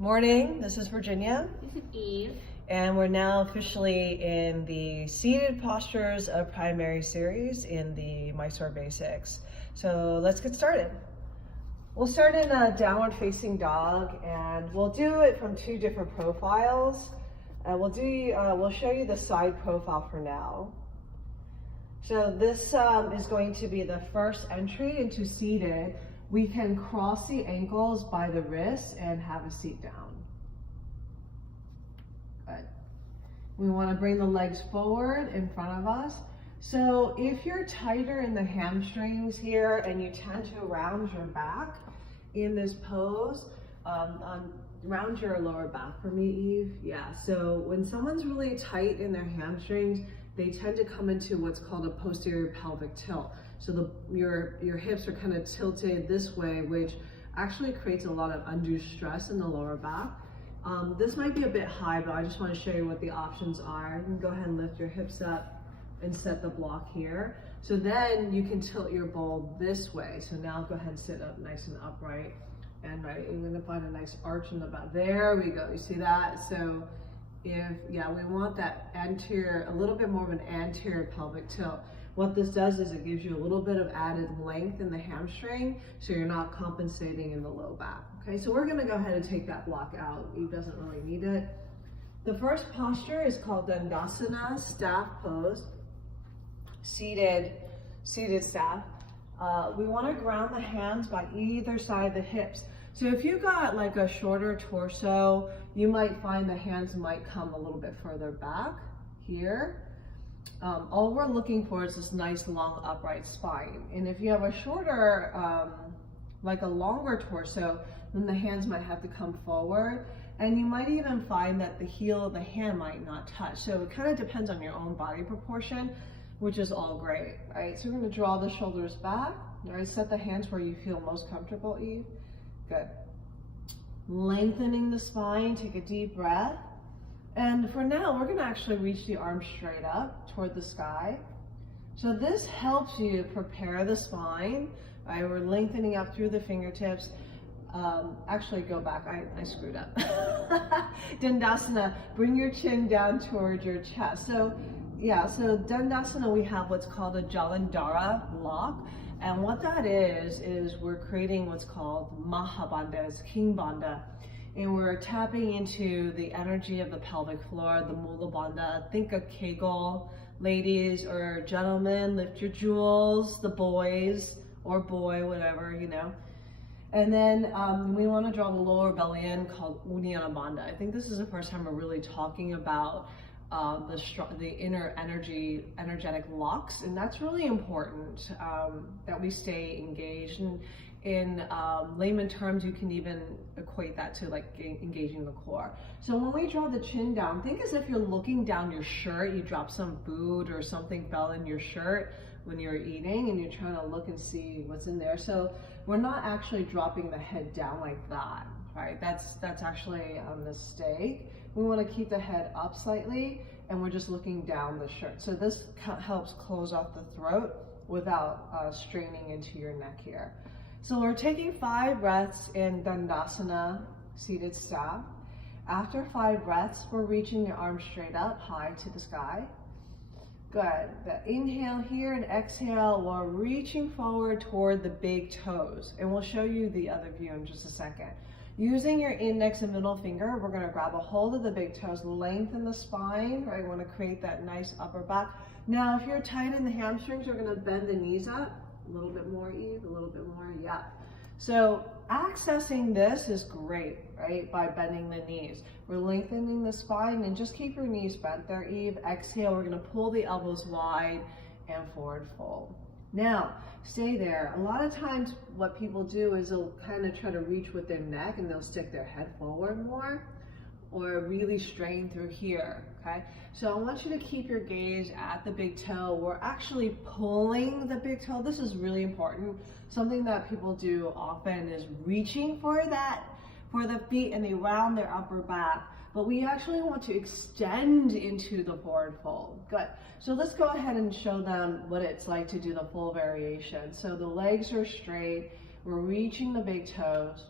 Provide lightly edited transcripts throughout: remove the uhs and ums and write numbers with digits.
Morning, this is Virginia. This is Eve. And we're now officially in the seated postures of primary series in the Mysore basics. So let's get started. We'll start in a downward facing dog, and we'll do it from two different profiles. We'll show you the side profile for now. So this is going to be the first entry into seated. We can cross the ankles by the wrists and have a seat down. Good. We want to bring the legs forward in front of us. So if you're tighter in the hamstrings here and you tend to round your back in this pose, round your lower back for me, Eve. Yeah, so when someone's really tight in their hamstrings, they tend to come into what's called a posterior pelvic tilt. So your hips are kind of tilted this way, which actually creates a lot of undue stress in the lower back. This might be a bit high, but I just want to show you what the options are. You can go ahead and lift your hips up and set the block here. So then you can tilt your bowl this way. So now go ahead and sit up nice and upright. And right, you're going to find a nice arch in the back. There we go. You see that? So we want that anterior, a little bit more of an anterior pelvic tilt. What this does is it gives you a little bit of added length in the hamstring, so you're not compensating in the low back. Okay, so we're gonna go ahead and take that block out. Eve doesn't really need it. The first posture is called Dandasana, staff pose, seated staff. We wanna ground the hands by either side of the hips. So if you got like a shorter torso, you might find the hands might come a little bit further back here. All we're looking for is this nice long upright spine. And if you have a shorter, like a longer torso, then the hands might have to come forward. And you might even find that the heel of the hand might not touch. So it kind of depends on your own body proportion, which is all great, right? So we're gonna draw the shoulders back. All right, set the hands where you feel most comfortable, Eve. Good. Lengthening the spine, take a deep breath. And for now, we're gonna actually reach the arms straight up toward the sky. So this helps you prepare the spine, right? We're lengthening up through the fingertips. Actually, go back, I screwed up. Dandasana, bring your chin down towards your chest. So Dandasana, we have what's called a Jalandhara lock. And what that is we're creating what's called Mahabandha, it's King Bandha. And we're tapping into the energy of the pelvic floor, the Mula Bandha. Think of Kegel, ladies or gentlemen, lift your jewels, the boys, or boy, whatever, you know. And then we want to draw the lower belly in called Uddiyana Bandha. I think this is the first time we're really talking about the inner energetic locks, and that's really important that we stay engaged. And in layman terms, you can even equate that to like engaging the core. So when we draw the chin down, think as if you're looking down your shirt, you drop some food or something fell in your shirt when you're eating and you're trying to look and see what's in there. So we're not actually dropping the head down like that, right? That's actually a mistake. We want to keep the head up slightly, and we're just looking down the shirt. So this helps close off the throat without straining into your neck here. So we're taking 5 breaths in Dandasana, seated staff. After 5 breaths, we're reaching your arms straight up, high to the sky. Good. The inhale here and exhale, we're reaching forward toward the big toes. And we'll show you the other view in just a second. Using your index and middle finger, we're gonna grab a hold of the big toes, lengthen the spine, right? We wanna create that nice upper back. Now, if you're tight in the hamstrings, we're gonna bend the knees up. A little bit more, Eve, a little bit more, yeah. So accessing this is great, right? By bending the knees. We're lengthening the spine, and just keep your knees bent there, Eve. Exhale, we're gonna pull the elbows wide and forward fold. Now, stay there. A lot of times what people do is they'll kind of try to reach with their neck and they'll stick their head forward more, or really strain through here, okay? So I want you to keep your gaze at the big toe. We're actually pulling the big toe. This is really important. Something that people do often is reaching for the feet, and they round their upper back. But we actually want to extend into the forward fold. Good. So let's go ahead and show them what it's like to do the full variation. So the legs are straight. We're reaching the big toes.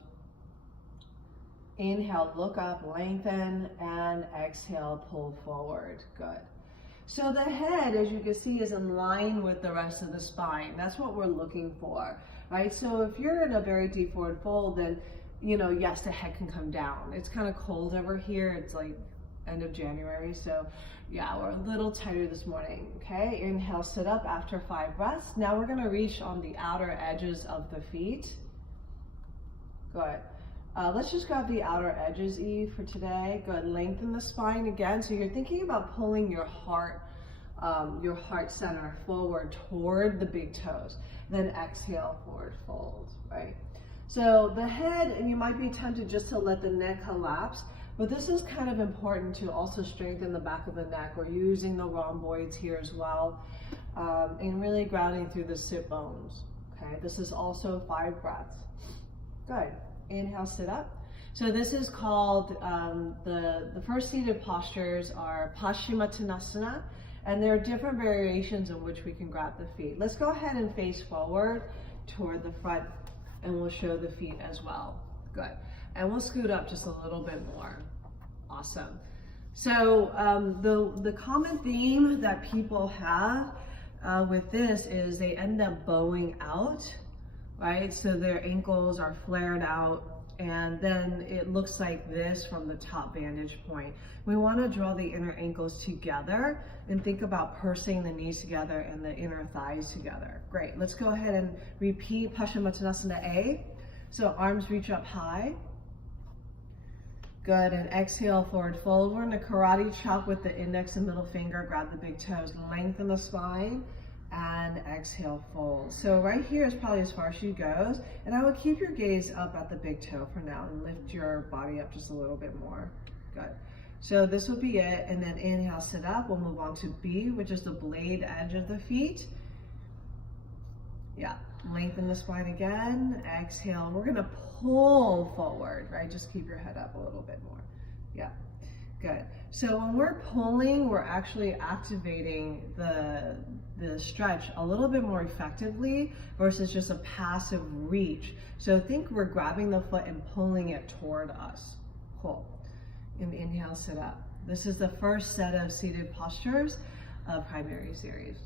Inhale, look up, lengthen, and exhale, pull forward. Good. So the head, as you can see, is in line with the rest of the spine. That's what we're looking for, right? So if you're in a very deep forward fold, then, you know, yes, the head can come down. It's kind of cold over here. It's like end of January. So yeah, we're a little tighter this morning, okay? Inhale, sit up after 5 breaths. Now we're gonna reach on the outer edges of the feet. Good. Let's just grab the outer edges, Eve, for today. Good. Lengthen the spine again. So you're thinking about pulling your heart center forward toward the big toes. Then exhale, forward fold, right? So the head, and you might be tempted just to let the neck collapse, but this is kind of important to also strengthen the back of the neck. We're using the rhomboids here as well, and really grounding through the sit bones, okay? This is also 5 breaths. Good. Inhale, sit up. So this is called, the first seated postures are Paschimottanasana, and there are different variations in which we can grab the feet. Let's go ahead and face forward toward the front, and we'll show the feet as well. Good. And we'll scoot up just a little bit more. Awesome. So the common theme that people have with this is they end up bowing out, right? So their ankles are flared out, and then it looks like this from the top vantage point. We want to draw the inner ankles together and think about pursing the knees together and the inner thighs together. Great. Let's go ahead and repeat Paschimottanasana A. So arms reach up high. Good. And exhale, forward fold. We're in a karate chop with the index and middle finger. Grab the big toes, lengthen the spine, and exhale, fold. So right here is probably as far as she goes, and I would keep your gaze up at the big toe for now and lift your body up just a little bit more. Good. So this will be it, and then inhale, sit up. We'll move on to B, which is the blade edge of the feet. Yeah, lengthen the spine again. Exhale. We're gonna pull forward, right? Just keep your head up a little bit more. Yeah. Good. So when we're pulling, we're actually activating the stretch a little bit more effectively versus just a passive reach. So think we're grabbing the foot and pulling it toward us. Cool. And inhale, sit up. This is the first set of seated postures of primary series.